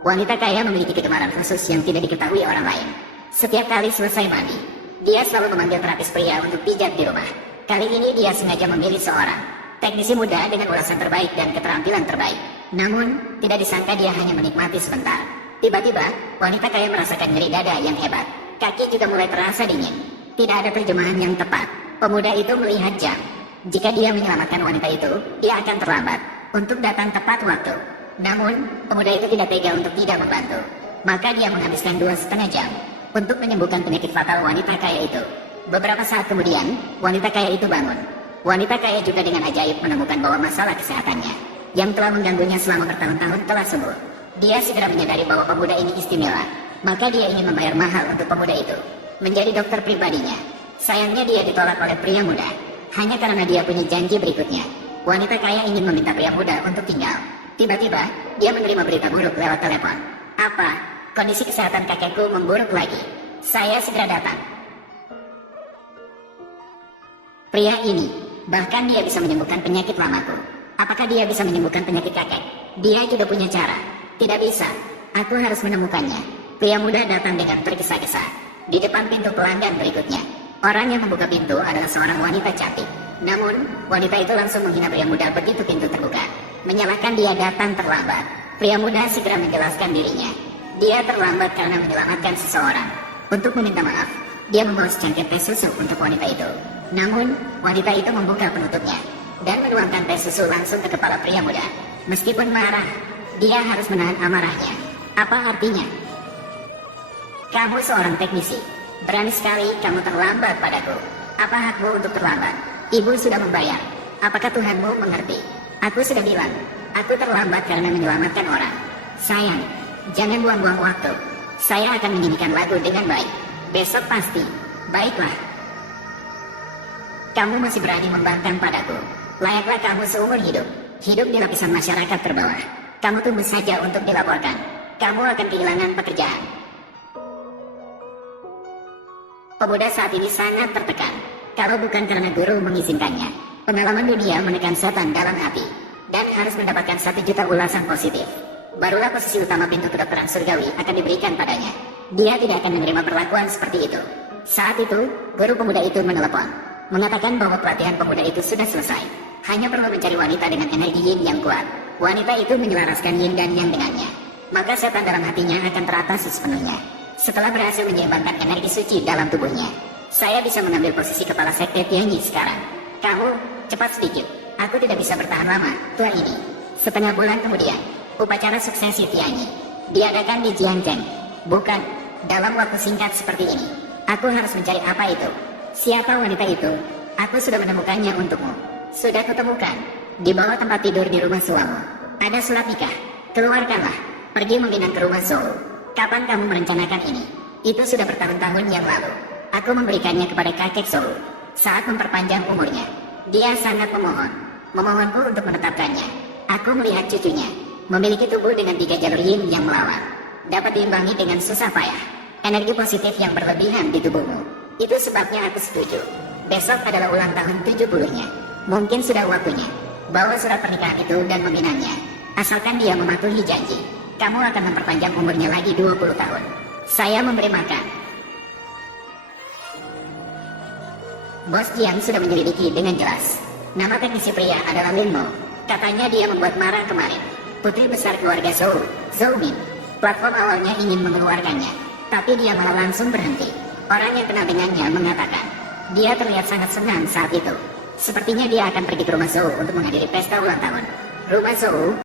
Wanita kaya memiliki kegemaran khusus yang tidak diketahui orang lain. Setiap kali selesai mandi, dia selalu memanggil terapis pria untuk pijat di rumah. Kali ini dia sengaja memilih seorang teknisi muda dengan ulasan terbaik dan keterampilan terbaik. Namun, tidak disangka dia hanya menikmati sebentar. Tiba-tiba, wanita kaya merasakan nyeri dada yang hebat. Kaki juga mulai terasa dingin. Tidak ada terjemahan yang tepat. Pemuda itu melihat jam. Jika dia menyelamatkan wanita itu, dia akan terlambat untuk datang tepat waktu. Namun, pemuda itu tidak tega untuk tidak membantu. Maka dia menghabiskan 2,5 jam untuk menyembuhkan penyakit fatal wanita kaya itu. Beberapa saat kemudian, wanita kaya itu bangun. Wanita kaya juga dengan ajaib menemukan bahwa masalah kesehatannya yang telah mengganggunya selama bertahun-tahun telah sembuh. Dia segera menyadari bahwa pemuda ini istimewa. Maka dia ingin membayar mahal untuk pemuda itu menjadi dokter pribadinya. Sayangnya dia ditolak oleh pria muda hanya karena dia punya janji berikutnya. Wanita kaya ingin meminta pria muda untuk tinggal. Tiba-tiba, dia menerima berita buruk lewat telepon. Apa? Kondisi kesehatan kakekku memburuk lagi. Saya segera datang. Pria ini, bahkan dia bisa menyembuhkan penyakit lamaku. Apakah dia bisa menyembuhkan penyakit kakek? Dia juga punya cara. Tidak bisa. Aku harus menemukannya. Pria muda datang dengan tergesa-gesa. Di depan pintu pelanggan berikutnya, orang yang membuka pintu adalah seorang wanita cantik. Namun, wanita itu langsung menghina pria muda begitu pintu terbuka. Menyalahkan dia datang terlambat. Pria muda segera menjelaskan dirinya. Dia terlambat karena menyelamatkan seseorang. Untuk meminta maaf, dia membawa secangkir teh susu untuk wanita itu. Namun, wanita itu membuka penutupnya dan menuangkan teh susu langsung ke kepala pria muda. Meskipun marah, dia harus menahan amarahnya. Apa artinya? Kamu seorang teknisi. Berani sekali kamu terlambat padaku. Apa hakmu untuk terlambat? Ibu sudah membayar. Apakah Tuhanmu mengerti? Aku sudah bilang, aku terlambat karena menyelamatkan orang. Sayang, jangan buang-buang waktu. Saya akan menyanyikan lagu dengan baik. Besok pasti. Baiklah. Kamu masih berani membangkang padaku. Layaklah kamu seumur hidup. Hidup di lapisan masyarakat terbawah. Kamu tunggu saja untuk dilaporkan. Kamu akan kehilangan pekerjaan. Pemuda saat ini sangat tertekan. Kalau bukan karena guru mengizinkannya, pengalaman dunia menekan setan dalam hati, dan harus mendapatkan 1 juta ulasan positif, barulah posisi utama pintu kedokteran surgawi akan diberikan padanya. Dia tidak akan menerima perlakuan seperti itu. Saat itu, guru pemuda itu menelepon, mengatakan bahwa pelatihan pemuda itu sudah selesai. Hanya perlu mencari wanita dengan energi yin yang kuat. Wanita itu menyelaraskan yin dan yang dengannya. Maka setan dalam hatinya akan teratasi sepenuhnya. Setelah berhasil menyeimbangkan energi suci dalam tubuhnya, saya bisa mengambil posisi kepala sekte Tianyi sekarang. Kamu, cepat sedikit. Aku tidak bisa bertahan lama, Tuan ini. Setengah bulan kemudian, upacara suksesi Tianyi diadakan di Jiangcheng. Bukan, dalam waktu singkat seperti ini. Aku harus mencari apa itu. Siapa wanita itu? Aku sudah menemukannya untukmu. Sudah kutemukan. Di bawah tempat tidur di rumah suamu. Ada surat nikah. Keluarkanlah. Pergi meminang ke rumah Zhou. Kapan kamu merencanakan ini? Itu sudah bertahun-tahun yang lalu. Aku memberikannya kepada kakek Zhou saat memperpanjang umurnya. Dia sangat memohonku untuk menetapkannya. Aku melihat cucunya memiliki tubuh dengan 3 jalur yin yang melawan, dapat diimbangi dengan susah payah. Energi positif yang berlebihan di tubuhmu. Itu sebabnya aku setuju. Besok adalah ulang tahun 70-nya. Mungkin sudah waktunya. Bawa surat pernikahan itu dan meminangnya. Asalkan dia mematuhi janji, kamu akan memperpanjang umurnya lagi 20 tahun. Saya memberi makan. Bos Jiang sudah menyelidiki dengan jelas. Nama teknisi pria adalah Lin Mo. Katanya dia membuat marah kemarin putri besar keluarga Zhou, Zhou Min. Platform awalnya ingin mengeluarkannya, tapi dia malah langsung berhenti. Orang yang kenal dengannya mengatakan, dia terlihat sangat senang saat itu. Sepertinya dia akan pergi ke rumah Zhou untuk menghadiri pesta ulang tahun. Rumah Zhou